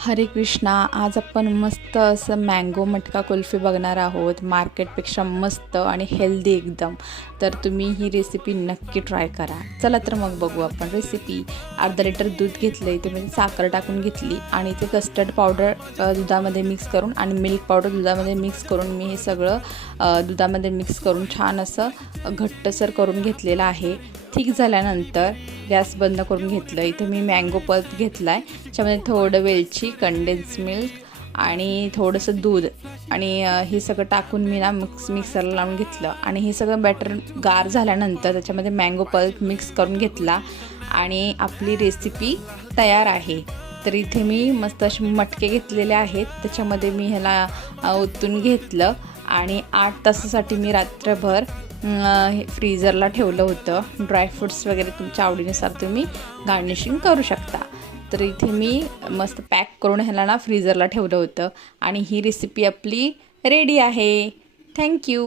हरे कृष्णा. आज आपण मस्त असं मँगो मटका कुल्फी बघणार आहोत. मार्केटपेक्षा मस्त आणि हेल्दी एकदम. तर तुम्ही ही रेसिपी नक्की ट्राय करा. चला तर मग बघू आपण रेसिपी. अर्धा लिटर दूध घेतलं, इथे मी साखर टाकून घेतली आणि इथे कस्टर्ड पावडर दुधामध्ये मिक्स करून आणि मिल्क पावडर दुधामध्ये मिक्स करून मी हे सगळं दुधामध्ये मिक्स करून छान असं घट्टसर करून घेतलेलं आहे. ठीक झाल्यानंतर गॅस बंद करून घेतलं. इथे मी मँगो पल्प घेतला आहे, त्याच्यामध्ये थोडं वेलची, कंडेन्स मिल्क आणि थोडंसं दूध आणि हे सगळं टाकून मी ना मिक्सरला लावून घेतलं आणि हे सगळं बॅटर गार झाल्यानंतर त्याच्यामध्ये मँगो पल्प मिक्स करून घेतला आणि आपली रेसिपी तयार आहे. तर इथे मी मस्त असे मटके घेतलेले आहेत, त्याच्यामध्ये मी ह्याला ओतून घेतलं आणि 8 तासासाठी मी रात्रभर फ्रीझरला ठेवलं होतं. ड्रायफ्रूट्स वगैरे तुमच्या आवडीनुसार तुम्ही गार्निशिंग करू शकता. तर इथे मी मस्त पॅक करून ह्याला ना फ्रीझरला ठेवलं होतं आणि ही रेसिपी आपली रेडी आहे. थँक्यू.